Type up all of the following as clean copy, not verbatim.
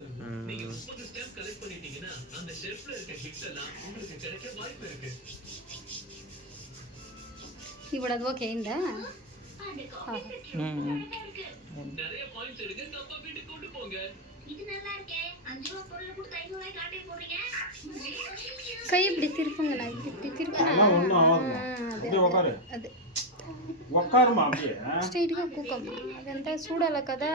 ఇప్పుడు అది ఓకే అయిందా? கை இப்படி திருப்புங்க, நான் இப்படி திருப்ப అదే స్ట్రైట్గా కూకమ్మా, అదంతా చూడాలి కదా.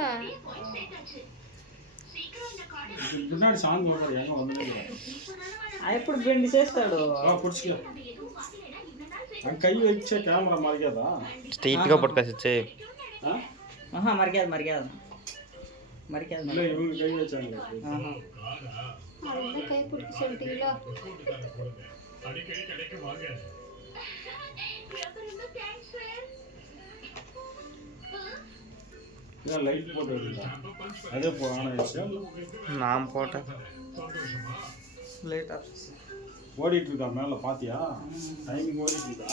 ఎప్పుడు బెండి చేస్తాడు కై వచ్చే కెమెరా మరిగేదా స్ట్రైట్ గా పట్టుకొచ్చే మరిగేది మరిగేది மறிக்காது இல்லை இவங்க கை வச்சாங்க அது கை பிடிச்சி சொல்லிட்டீங்களா? அடிக்கடி கடைக்கு வாங்க. ஏன் லைட் போட்டு இருக்கா? அதே போ ஆன் ஆயிடுச்சா? நான் போட்டேன். லைட் ஆஃப் ஓடிட்டு இருக்கா மேல பாத்தியா? டைமிங் ஓடிட்டு இருக்கா?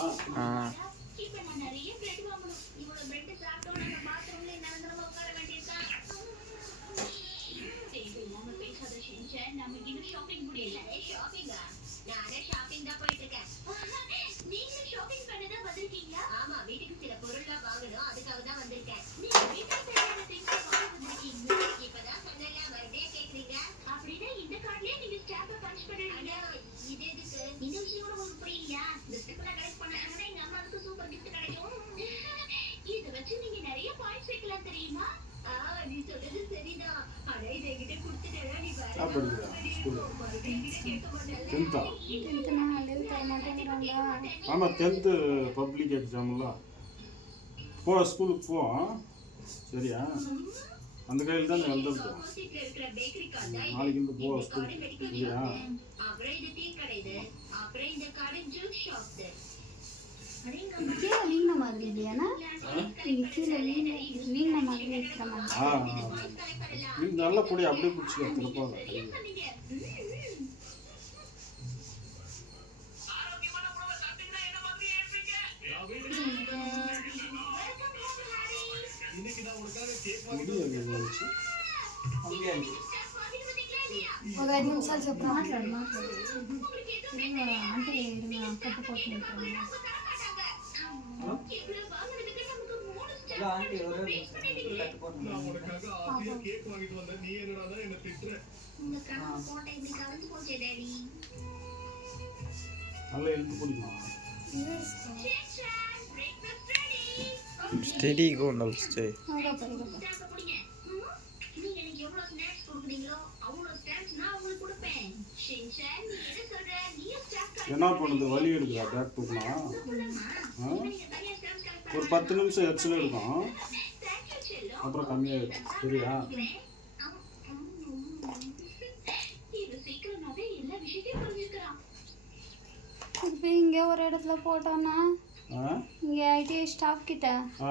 ஆமா 10th பப்ளிக் எக்ஸாம்ல போ ஸ்கூலுக்கு போ சரியா அந்த கையில் தான் வந்துருக்கு நாளைக்கு இருந்து போ ஸ்கூலுக்கு சரியா நீங்க மாதிரி இல்லையானா நீங்க மாதிரி இருக்கமா நீ நல்லா பொடி அப்படியே பிடிச்சிக்க திருப்பாங்க ఒక 5 నిమిషాలు చెప్పు మాట్లాడు అంటే కట్టుకోవట్లేదు ஸ்டெடிగా ఉండాలి స్టే என்ன பண்ணுது வலி எடுக்குதா பேக் தூக்கினா ஒரு 10 நிமிஷம் எக்ஸல் எடுக்கும் அப்புறம் கம்மியாகிடும் சரியா இப்போ இங்கே ஒரு இடத்துல போட்டோன்னா இங்கே ஐடிஐ ஸ்டாஃப் கிட்ட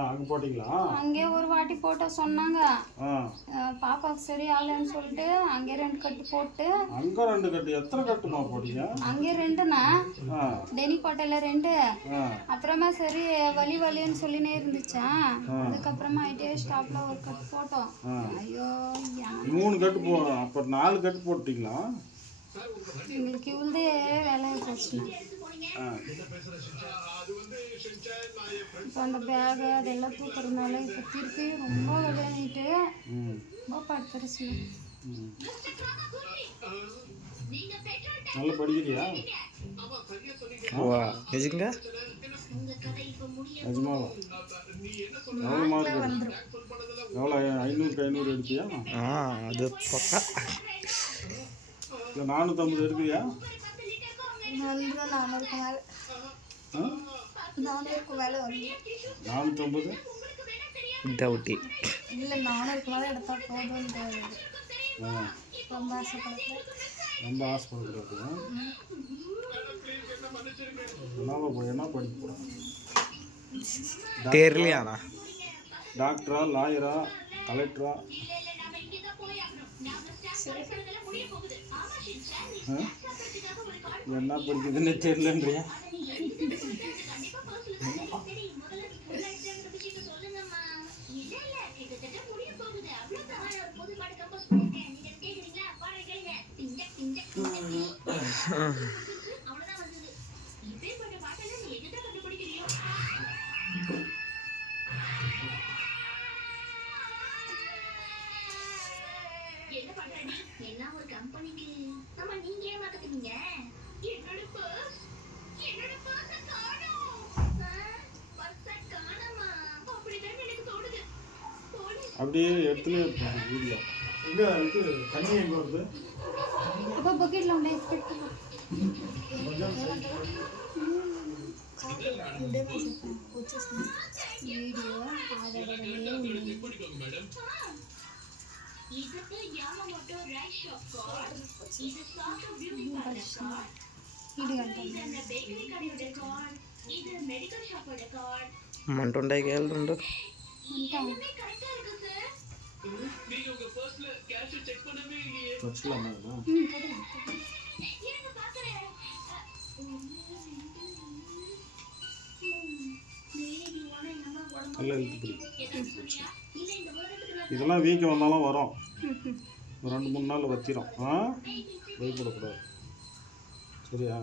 அங்கே போட்டிங்களா அங்கே ஒரு வாட்டி போட்ட சொன்னாங்க பாப்பாவுக்கு சரி ஆகலன்னு சொல்லிட்டு அங்கே 2 கட்டு போட்டு அங்கே 2 கட்டு எத்தனை கட்டுமா போட்டீங்க அங்கே 2ண்ணா டெனிக்கோட்டையில் 2 அப்புறமா சரி வலின்னு சொல்லினே இருந்துச்சா அதுக்கப்புறமா ஐடிஐ ஸ்டாஃப்ல ஒரு கட்டு போட்டோம் ஐயோ 3 கட்டு போ அப்போ 4 கட்டு போட்டிங்களா எங்களுக்கு இவ்வளோ வேலையை போச்சு இப்போ அந்த பேகு அதெல்லாம் தூக்குறதுனால இப்போ திருப்பி ரொம்ப விளையாடிட்டு ரொம்ப படுத்துருச்சு நல்லா படிக்கிறியா நிஜங்க நிஜமாவா எவ்வளோ மார்க் எவ்வளோ 500க்கு 500 எடுத்தியா அது பக்கா இல்லை 450 எடுக்கிறியா 400க்கு மேலே வந்து 450 டவுட்டி இல்லை 400க்கு மேலே எடுத்தா போதும் ரொம்ப ஆசைப்படுறேன் ரொம்ப ஆசைப்படுறது என்ன படிக்க போகிறேன் தெரியலையாண்ணா டாக்டரா லாயரா கலெக்டரா என்ன படிக்குதுன்னு தெரியலன்றியா அப்படியே எடுத்துனே இருப்பாங்க வீட்டில். எங்கே இது தண்ணி எங்கே வருது? அப்போ பக்கெட்டில் உண்டே பெட்டு వీడియో మంటుంటాయి వెళ్తుండు வச்சுக்கலாமா? நல்லா இழுத்து இதெல்லாம் வீக்கம் வந்தாலும் வரும். ஒரு 2-3 நாள் வத்திரும். பயப்படக்கூடாது. சரியா?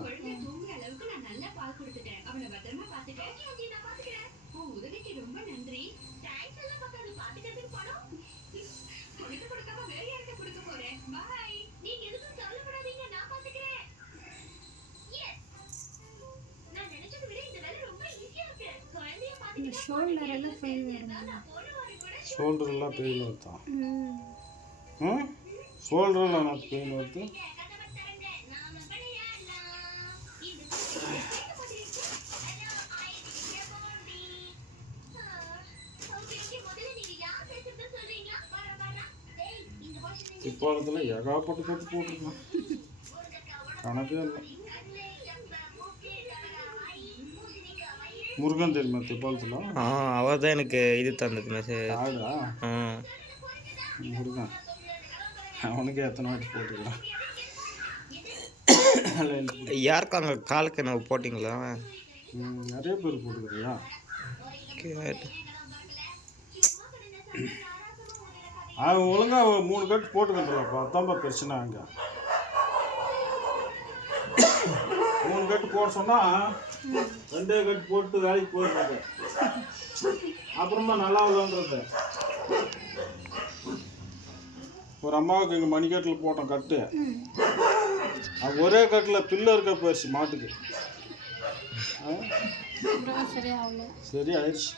ஷோல்டர் எல்லாம் பெயின் வரும். ஷோல்டர் எல்லாம் பெயின் வருதா? ஷோல்டர் எல்லாம் பெயின் வருது. இப்பாலத்தில் ஏகாப்பட்ட கட்டு போட்டிருக்கான். கணக்கே இல்லை. முருகன் தெரியுமா திப்பாலத்தில்? அவர் தான் எனக்கு இது தந்தது மெசேஜ். ஆடா முருகன் அவனுக்கே எத்தனை வாட்டி போட்டுருக்கான். யாருக்கும் அங்கே காலுக்கு என்ன போட்டிங்களா? நிறைய பேர் போட்டுக்கிறியா? அவன் ஒழுங்கா 3 கட்டு போட்டுக்கிட்டுறாப்பா. அதான்ப்பா பிரச்சனை. அங்கே 3 கட்டு போட சொன்னால் 2 கட்டு போட்டு வேலைக்கு போயிடுறது. அப்புறமா நல்லா விளாண்டுறது. ஒரு அம்மாவுக்கு இங்கே மணிக்கட்டில் போட்டோம் கட்டு. அது ஒரே கட்டில் பில்லு இருக்க போயிடுச்சு மாட்டுக்கு. சரி ஆயிடுச்சு.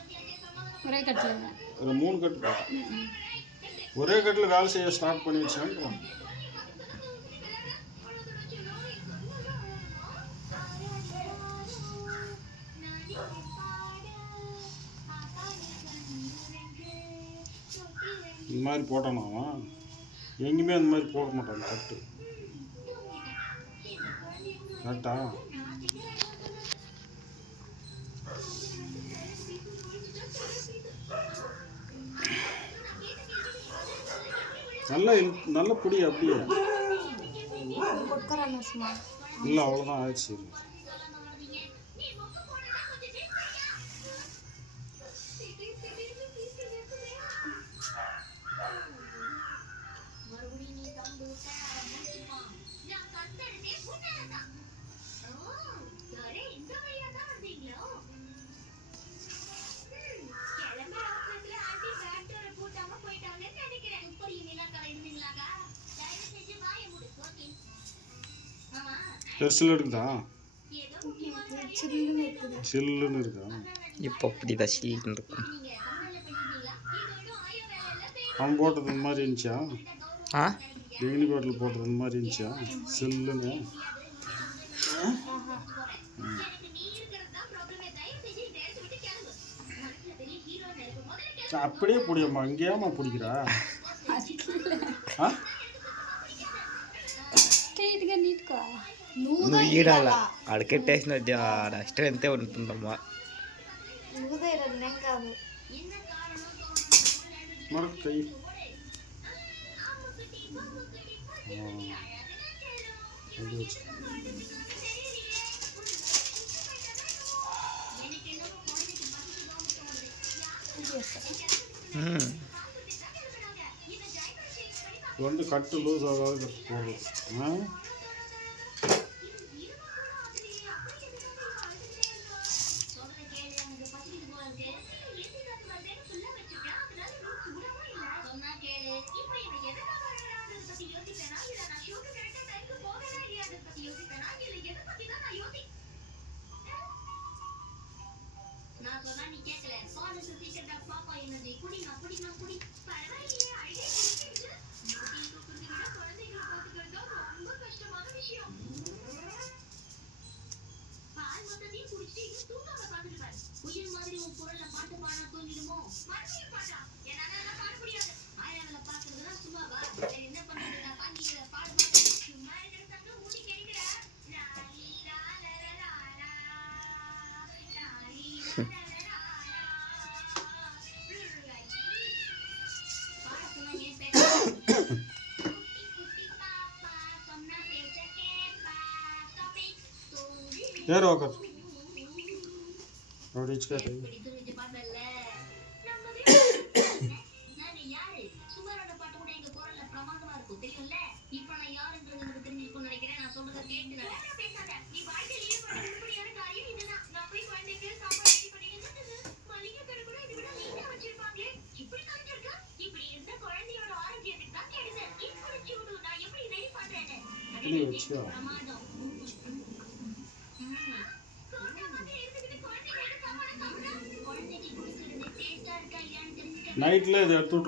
ஒரே கட்டில் ஒரு 3 கட்டு போட்டோம். ஒரே கட்டில் வேலை செய்ய ஸ்டார்ட் பண்ணி வச்சான். இந்த மாதிரி போட்டானா அவன்? எங்கேயுமே அந்த மாதிரி போட மாட்டான் கட்டு. கரெக்டா? நல்ல பிடி அப்படியே இல்லை. அவ்வளோதான் ஆயிடுச்சு. பெருசில் இருக்குதா? சில்லுன்னு இருக்கா? இப்போ அப்படிதான் சில்லுன்னு இருக்கும். அவன் போட்டது இந்த மாதிரி இருந்துச்சா? ஆ டிகினி பாட்டில் போட்டது இந்த மாதிரி இருந்துச்சா சில்லுன்னு? அப்படியே பிடியம்மா. அங்கேயாம்மா பிடிக்கிறா? నువ్వు ఈడాల అడకెట్టేసిన డస్ట్ అంతే ఉంటుందమ్మా. வந்து கட்டு லூஸ் ஆகாது கட்டு போடுறது. யார் உக்கார் அப்படி வச்சுக்காட்டு இப்படி வச்சுக்கோ நைட்டில் இதை எடுத்து